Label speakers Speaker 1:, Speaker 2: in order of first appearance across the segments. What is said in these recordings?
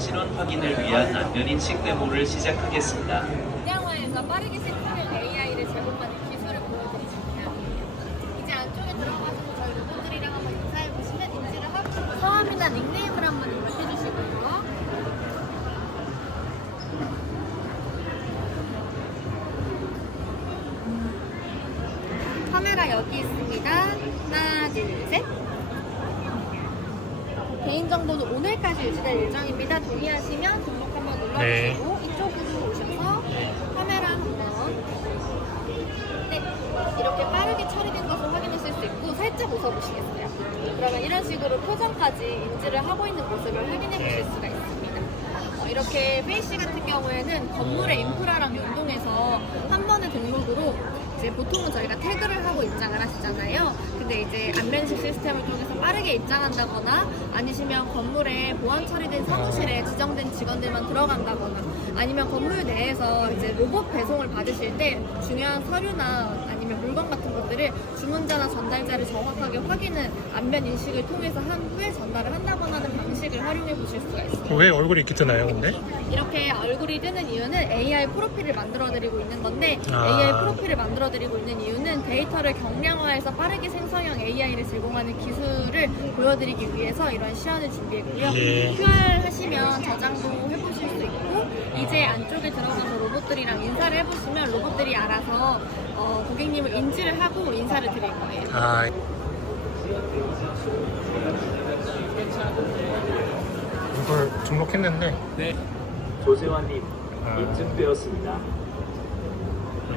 Speaker 1: 신원 확인을 위한 안면 인식 데모를 시작하겠습니다.
Speaker 2: 분양화에서 빠르게 세팅형 AI를 제공하는 기술을 진행이에요. 이제 안쪽에 들어가서 저희 로봇들이랑 한번 인사해 보시면 인지를 하고 성함이나 닉네임을 한번 입력해 주시고요. 카메라 여기 있습니다. 하나, 둘, 셋. 개인정보는 오늘까지 유지될 예정입니다. 동의하시면 등록 한번 눌러주시고 이쪽으로 오셔서 카메라 한번 네, 이렇게 빠르게 처리된 것을 확인하실 수 있고 살짝 웃어보시겠어요? 그러면 이런 식으로 표정까지 인지를 하고 있는 모습을 확인해 보실 수가 있습니다. 어, 이렇게 페이시 같은 경우에는 건물의 인프라랑 연동해서 한 번의 등록으로 이제 보통은 저희가 태그를 하고 입장을 하시잖아요. 근데 이제 안면식 시스템을 통해서 빠르게 입장한다거나 아니시면 건물에 보안 처리된 사무실에 지정된 직원들만 들어간다거나 아니면 건물 내에서 이제 로봇 배송을 받으실 때 중요한 서류나 아니면 물건 같은 것들을 주문자나 전달자를 정확하게 확인을 안면 인식을 통해서 한 후에 전달을 한다거나 하는 방식을 활용해 보실 수가 있습니다.
Speaker 3: 왜 얼굴이 이렇게 뜨나요, 근데?
Speaker 2: 이렇게 얼굴이 뜨는 이유는 AI 프로필을 만들어 드리고 있는 건데
Speaker 3: 아.
Speaker 2: AI 프로필을 만들어 드리고 있는 이유는 데이터를 경량화해서 빠르게 생성형 AI를 제공하는 기술을 보여드리기 위해서 이런 시연을 준비했고요.
Speaker 3: 예.
Speaker 2: QR 하시면 저장도 해보실 수 있고 이제 안쪽에 들어가서 로봇들이랑 인사를 해보시면 로봇들이 알아서 어, 고객님을 인지를 하고 인사를 드릴 거예요.
Speaker 3: 아, 이걸 등록했는데
Speaker 1: 네. 조재환님
Speaker 3: 아.
Speaker 1: 인증되었습니다.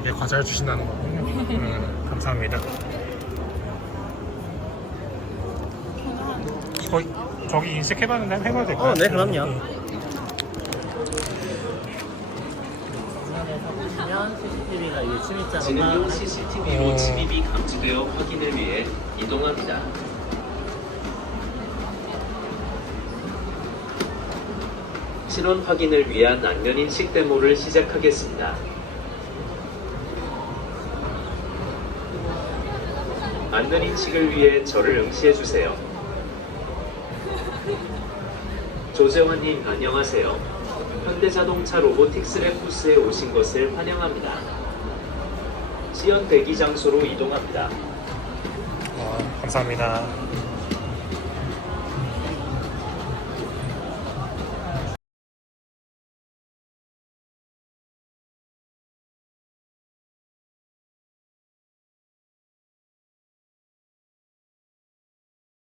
Speaker 3: 이렇게 과자를 주신다는 거군요. 음, 감사합니다. 이거 저기 인식해봤는데 한번 해봐도 될까요?
Speaker 4: 어, 네, 그럼요.
Speaker 3: 네.
Speaker 4: 화면에서 보시면 CCTV가 이 침입자
Speaker 1: 지능용 CCTV로
Speaker 3: 어.
Speaker 1: 침입이 감지되어 확인을 위해 이동합니다. 신원 확인을 위한 안면 인식 데모를 시작하겠습니다. 안면 인식을 위해 저를 응시해 주세요. 조재환님 안녕하세요. 현대자동차 로보틱스 랩부스에 오신 것을 환영합니다. 시연 대기 장소로 이동합니다.
Speaker 3: 아, 감사합니다.